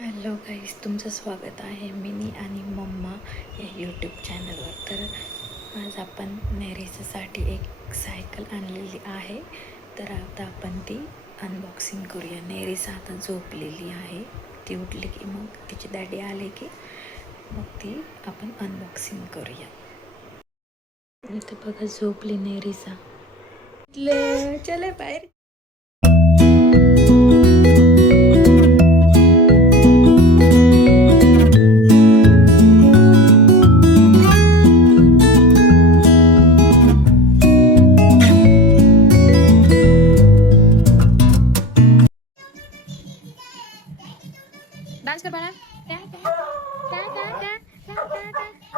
Hello guys, तुमचं स्वागत आहे मिनी आणि मम्मा या यूट्यूब चॅनलवर. तर आज आपण नेरीसाठी एक सायकल आणलेली आहे. तर आता आपण ती अनबॉक्सिंग करूया. नेरीसा आता झोपलेली आहे. ती उठली की मग तिची डॅडी आले की मग ती आपण अनबॉक्सिंग करूया. इथे बघा झोपली नेरीसा. चले बाहेर. डान्स कर बाळा.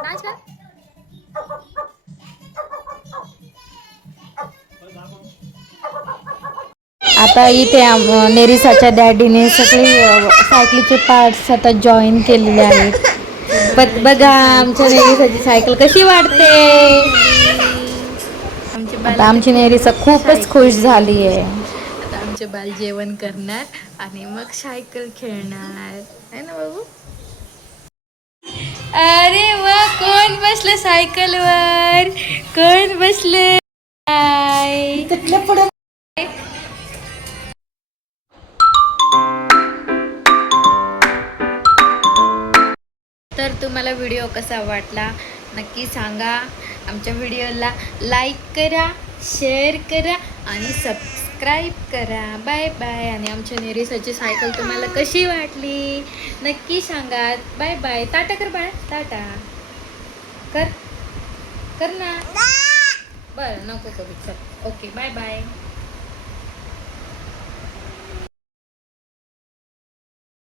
डान्स कर. आता इथे नेरिसाच्या डॅडीने सगळे सायकलीचे पार्ट्स आता जॉईन केलेले आहेत. बघा आमच्या नेरिसाची सायकल कशी वाटते. आता आमची नेरिसा खूपच खुश झाली आहे. आता आमचे बाल जेवण करणार आणि मग सायकल खेळणार आहे ना बाबू. अरे वा, कोण बसलं सायकलवर? कोण बसले? तर तुम्हाला व्हिडिओ कसा वाटला नक्की सांगा. आमच्या व्हिडिओला लाईक करा, शेअर करा आणि सबस्क्राईब करा. Bye bye. आणि आमच्या नेरिसाची सायकल तुम्हाला कशी वाटली नक्की सांगा. Bye bye. टाटा कर बाळा, टाटा कर. कर ना. बरं नको करू. चल, ओके, बाय बाय.